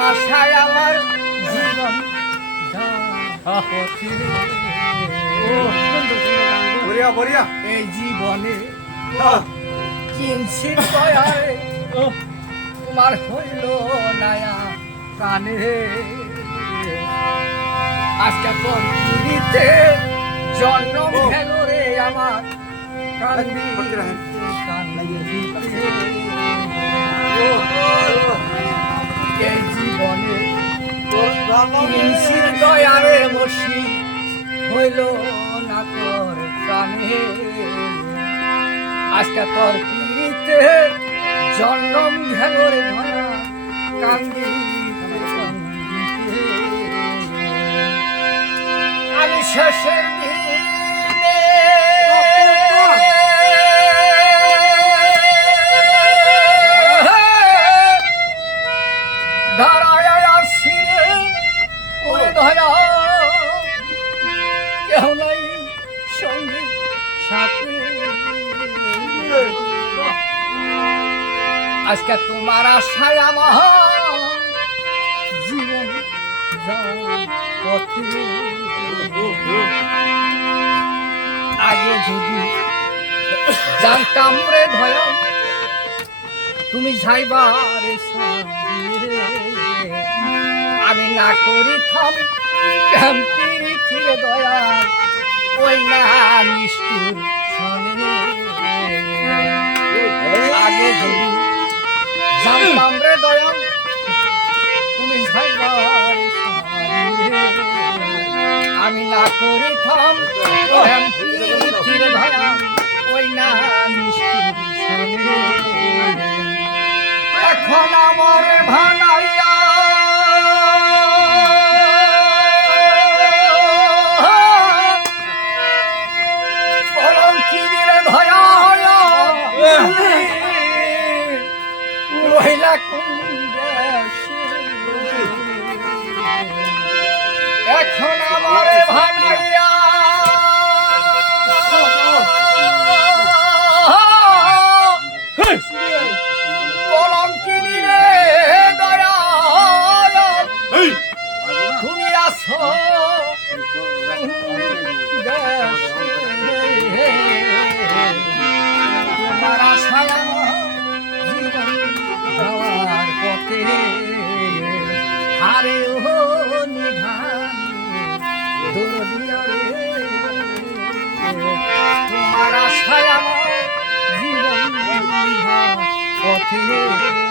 আশায় আমার জীবন। বরিয়া বরিয়া এই জীবনে কিনছি তোমার হইল নায়া কানে আজকে পুরীতে জন্ম গেল রে আমার কান্দি করতে হইল না তোর কানে আজকে ধরা কান্দি আমি শেষের আজকে তোমার আশায় আমার জীবন আগে যদি জানতাম রে ভয় তুমি যাইবার আমি না করি থাম দয়া ওই না নিষ্ঠুর আগে জানতাম রে দয়া তুমি আমি না করি থাম ওই না নিষ্ঠুর এখন আমার এখন আমার ভানাইয়া। কলঙ্কিনী রে দয়া তুমি আছো। তোমার আশায় জীবন যাওয়ার পথে হারে ও তোমার আশায় আমার জীবন পথে